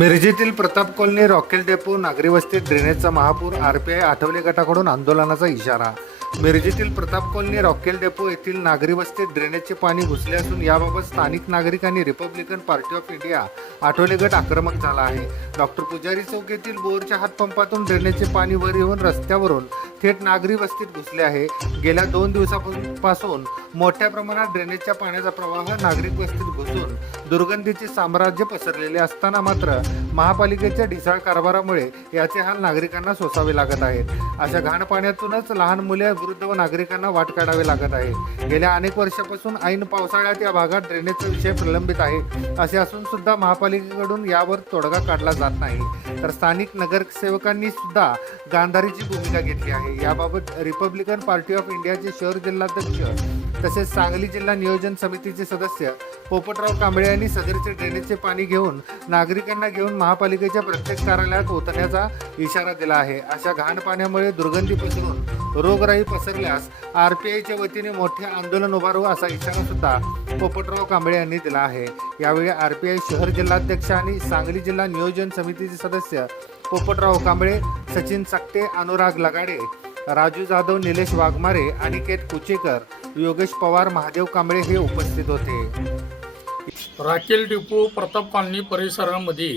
मिरजेतील प्रताप कॉलनी रॉकेल डेपो नागरी वस्ती ड्रेनेजचा महापूर आर पी आय आठवले गटाकडून आंदोलनाचा इशारा मिरजेतील प्रताप कॉलनी रॉकेल डेपो येथील नागरी वस्ती ड्रेनेजचे पाणी घुसले असून याबाबत स्थानिक नागरिक आणि Republican party of India Athawale गट आक्रमक झाला आहे डॉक्टर पुजारी चौक येथील बोरच्या हातपंपातून ड्रेनेजचे पाणी वर येऊन रस्त्यावरून थेट नागरी वस्तीत घुसले आहे गेल्या दोन दिवसापासून मोठ्या प्रमाणात ड्रेनेजच्या पाण्याचा प्रवाह नागरिक वस्तीत घुसून दुर्गंधीचे साम्राज्य पसरलेले असताना मात्र महापालिकेच्या ढिसाळ कारभारामुळे याचे हाल नागरिकांना सोसावे लागत आहेत अशा घाण पाण्यातूनच लहान मुले वृद्ध व नागरिकांना वाट काढावी लागत आहे गेल्या अनेक वर्षापासून ऐन पावसाळ्यात या भागात ड्रेनेजचा विषय प्रलंबित आहे असे असून सुद्धा महापालिकेकडून यावर तोडगा काढला जात नाही तर स्थानिक नगरसेवकांनी सुद्धा गांधारीची भूमिका घेतली आहे याबाबत रिपब्लिकन पार्टी ऑफ इंडियाचे शहर जिल्हाध्यक्ष तसेच सांगली जिल्हा नियोजन समितीचे सदस्य पोपटराव कांबळे यांनी सदरचे ड्रेनेजचे पाणी घेऊन नागरिकांना घेऊन महापालिकेच्या प्रत्येक कार्यालयात ओतण्याचा इशारा दिला आहे अशा घाण पाण्यामुळे दुर्गंधी पसरून रोगराई पसरल्यास आर पी आयच्या वतीने मोठे आंदोलन उभारू असा इशारा सुद्धा पोपटराव कांबळे यांनी दिला आहे यावेळी आर पी आय शहर जिल्हाध्यक्ष आणि सांगली जिल्हा नियोजन समितीचे सदस्य पोपटराव कांबळे सचिन सकटे अनुराग लगाडे राजू जाधव निलेश वाघमारे अनिकेत कुचेकर योगेश पवार महादेव कांबळे हे उपस्थित होते राकेल डिपो प्रताप कॉलनी परिसरामध्ये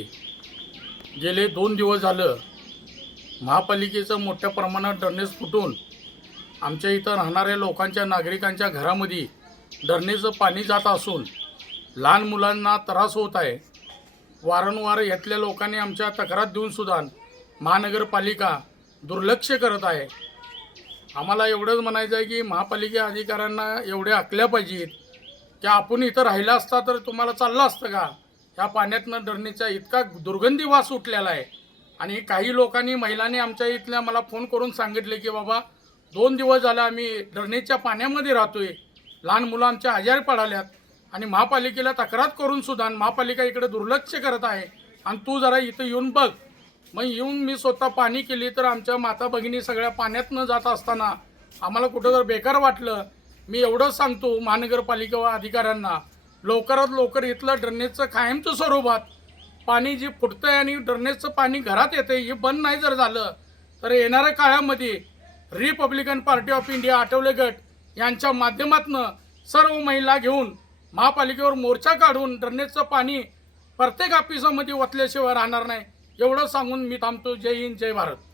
गेले दोन दिवस झालं महापालिकेचं मोठ्या प्रमाणात डरनेस फुटून आमच्या इथं राहणाऱ्या लोकांच्या नागरिकांच्या घरामध्ये डरणेचं पाणी जात असून लहान मुलांना त्रास होत आहे वारंवार यातल्या लोकांनी आमच्या तक्रार देऊनसुद्धा महानगरपालिका दुर्लक्ष करत आहे आम्हाला एवढंच म्हणायचं आहे की महापालिका अधिकाऱ्यांना एवढ्या आखल्या पाहिजेत की आपण इथं राहिला असता तर तुम्हाला चाललं असतं का ह्या पाण्यातनं डरणीचा इतका दुर्गंधी वास उठलेला आहे आणि काही लोकांनी महिलांनी आमच्या इथल्या मला फोन करून सांगितले की बाबा दोन दिवस झाला आम्ही डरणीच्या पाण्यामध्ये राहतोय लहान मुलं आमच्या आजारी पडाल्यात आणि महापालिकेला तक्रार करून सुद्धा महापालिका इकडे दुर्लक्ष करत आहे आणि तू जरा इथं येऊन बघ मग येऊन मी स्वतः पाणी केली तर आमच्या माता भगिनी सगळ्या पाण्यातनं जात असताना आम्हाला कुठं जर बेकार वाटलं मी एवढंच सांगतो महानगरपालिका व अधिकाऱ्यांना लवकरात लवकर इथलं ड्रेनेजचं कायमचं स्वरूपात पाणी जे फुटतं आहे आणि ड्रेनेजचं पाणी घरात येतं हे बंद नाही जर झालं तर येणाऱ्या काळामध्ये Republican Party of India Athawale गट यांच्या माध्यमातून सर्व महिला घेऊन महापालिकेवर मोर्चा काढून ड्रेनेजचं पाणी प्रत्येक ऑफिसामध्ये ओतल्याशिवाय राहणार नाही एवढं सांगून मी थांबतो जय हिंद जय भारत